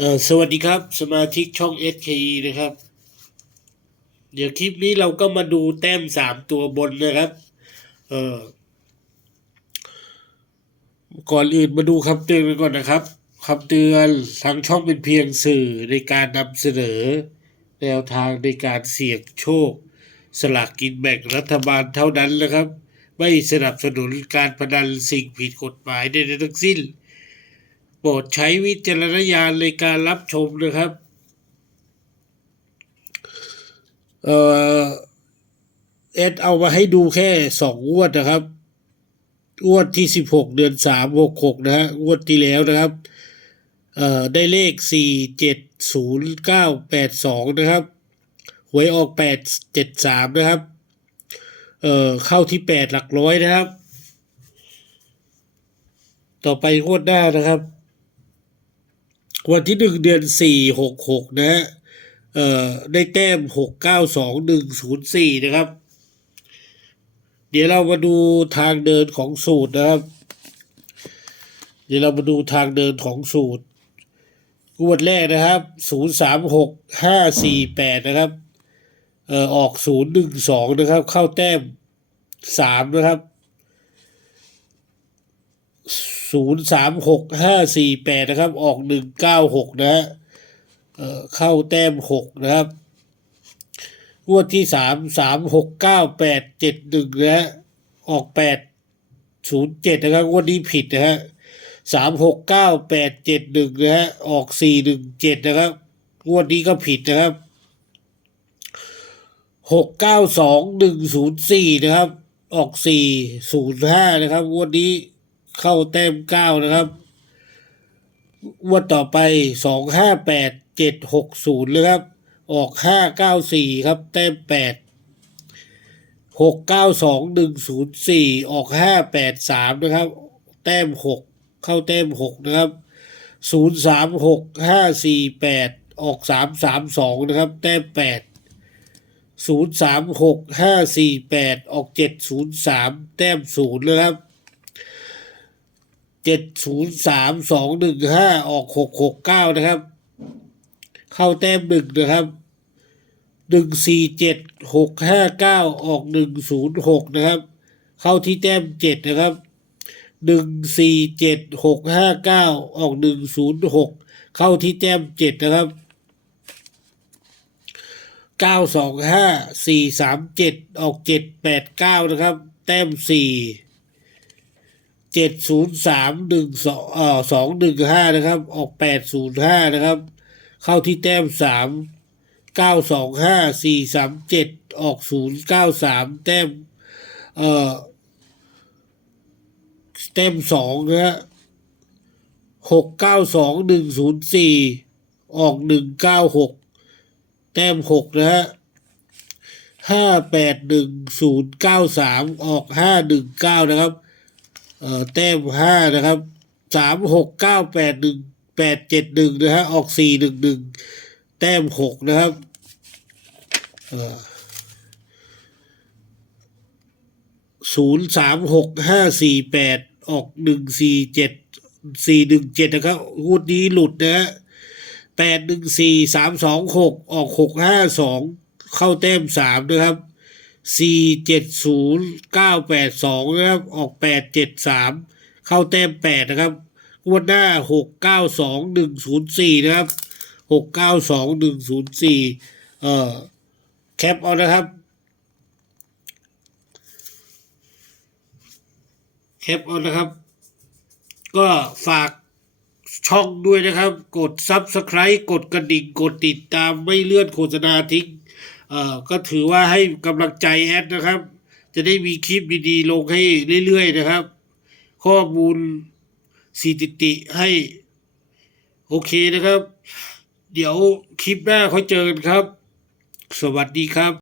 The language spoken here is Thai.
เอ่อสวัสดีครับ สมาชิกช่อง SKE นะครับ เดี๋ยวคลิปนี้เราก็มาดูแต้มสามตัวบนนะครับเอ่อก่อนอื่นมาดูคำเตือนกันก่อนนะครับคำเตือนทางช่องเป็นเพียงสื่อในการนำเสนอ แนวทางในการเสี่ยงโชค สลากกินแบ่งรัฐบาลเท่านั้นนะครับ ไม่สนับสนุนการพนันสิ่งผิดกฎหมายใดๆทั้งสิ้น โปรดใช้วิจารณญาณในการรับชมนะครับเออเอสเอามาให้ดูแค่สองงวดนะครับงวดที่สิบหกเดือนสามหกหกนะฮะงวดที่แล้วนะครับเอ่อได้เลขสี่เจ็ดศูนย์เก้าแปดสองนะครับหวยออกแปดเจ็ดสามนะครับเอ่อเข้าที่แปดหลักร้อยนะครับ ต่อไปงวดหน้านะครับ วันที่หนึ่งเดือนสี่หกหกนะฮะเอ่อได้แต้มหกเก้าสองหนึ่งศูนย์สี่นะครับ เดี๋ยวเรามาดูทางเดินของสูตรนะครับ เดี๋ยวเรามาดูทางเดินของสูตรงวดแรกนะครับศูนย์สามหกห้าสี่แปดนะครับเอ่อออกศูนย์หนึ่งสองนะครับ เข้าแต้มสามนะครับ ศูนย์สามหกห้าสี่แปดนะครับ ออกหนึ่งเก้าหกนะฮะเอ่อเข้าแต้มหกนะครับงวดที่สามสามหกเก้าแปดเจ็ดหนึ่งนะฮะออกแปดศูนย์เจ็ดนะครับงวดนี้ผิดนะฮะสามหกเก้าแปดเจ็ดหนึ่งนะฮะออกสี่หนึ่งเจ็ดนะครับงวดนี้ก็ผิดนะครับหกเก้าสองหนึ่งศูนย์สี่นะครับ ออกสี่ศูนย์ห้านะครับงวดนี้ เข้าแต้มเก้านะครับวันต่อไปสองห้าแปดเจ็ดหกศูนย์เลยครับ ออกห้าเก้าสี่ครับ แต้มแปดหกเก้าสองหนึ่งศูนย์สี่ออกห้าแปดสามนะครับ แต้มหกเข้าแต้มหกนะครับศูนย์สามหกห้าสี่แปดออกสามสามสองนะครับ แต้มแปดศูนย์สามหกห้าสี่แปดออกเจ็ดศูนย์สามแต้มศูนย์นะครับ จ็ดศูนย์สามสองหนึ่งห้าออกหกหกเก้านะครับ เข้าแต้มหนึ่งนะครับหนึ่งสี่เจ็ดหกห้าเก้าออกหนึ่งศูนย์หกนะครับ เข้าที่แต้มเจ็ดนะครับหนึ่งสี่เจ็ดหกห้าเก้าออกหนึ่งศูนย์หกเข้าที่แต้มเจ็ดนะครับเก้าสองห้าสี่สามเจ็ดออกเจ็ดแปดเก้านะครับ แต้มสี่ เจ็ดศูนย์สามหนึ่งสองเอ่อสองหนึ่งห้านะครับ ออกแปดศูนย์ห้านะครับ เข้าที่แต้มสามเก้าสองห้าสี่สามเจ็ดออกศูนย์เก้าสามแต้มเอ่อแต้มสองนะฮะหกเก้าสองหนึ่งศูนย์สี่ออกหนึ่งเก้าหกแต้มหกนะฮะห้าแปดหนึ่งศูนย์เก้าสามออกห้าหนึ่งเก้านะครับ เอ่อแต้มห้านะครับสามหกเก้าแปดหนึ่งแปดเจ็ดหนึ่งนะฮะออกสี่หนึ่งหนึ่งแต้มหกนะครับเอ่อศูนย์สามหกห้าสี่แปดออกหนึ่งสี่เจ็ดสี่หนึ่งเจ็ดนะครับงวดนี้หลุดนะฮะแปดหนึ่งสี่สามสองหกออกหกห้าสองเข้าแต้มสามนะครับ สี่เจ็ดศูนย์เก้าแปดสองนะครับออกแปดเจ็ดสามเข้าแต้มแปดนะครับงวดหน้าหกเก้าสองหนึ่งศูนย์สี่นะครับหกเก้าสองหนึ่งศูนย์สี่เอ่อแคปเอานะครับ แคปเอานะครับ ก็ฝากช่องด้วยนะครับ กด Subscribe กดกระดิ่ง กดติดตามไม่เลื่อนโฆษณาทิ้ง เอ่อก็ถือว่าให้กำลังใจแอดนะครับ จะได้มีคลิปดีๆ ลงให้เรื่อยๆนะครับ ข้อมูลสถิติให้ โอเคนะครับ เดี๋ยวคลิปหน้าค่อยเจอกันครับ สวัสดีครับ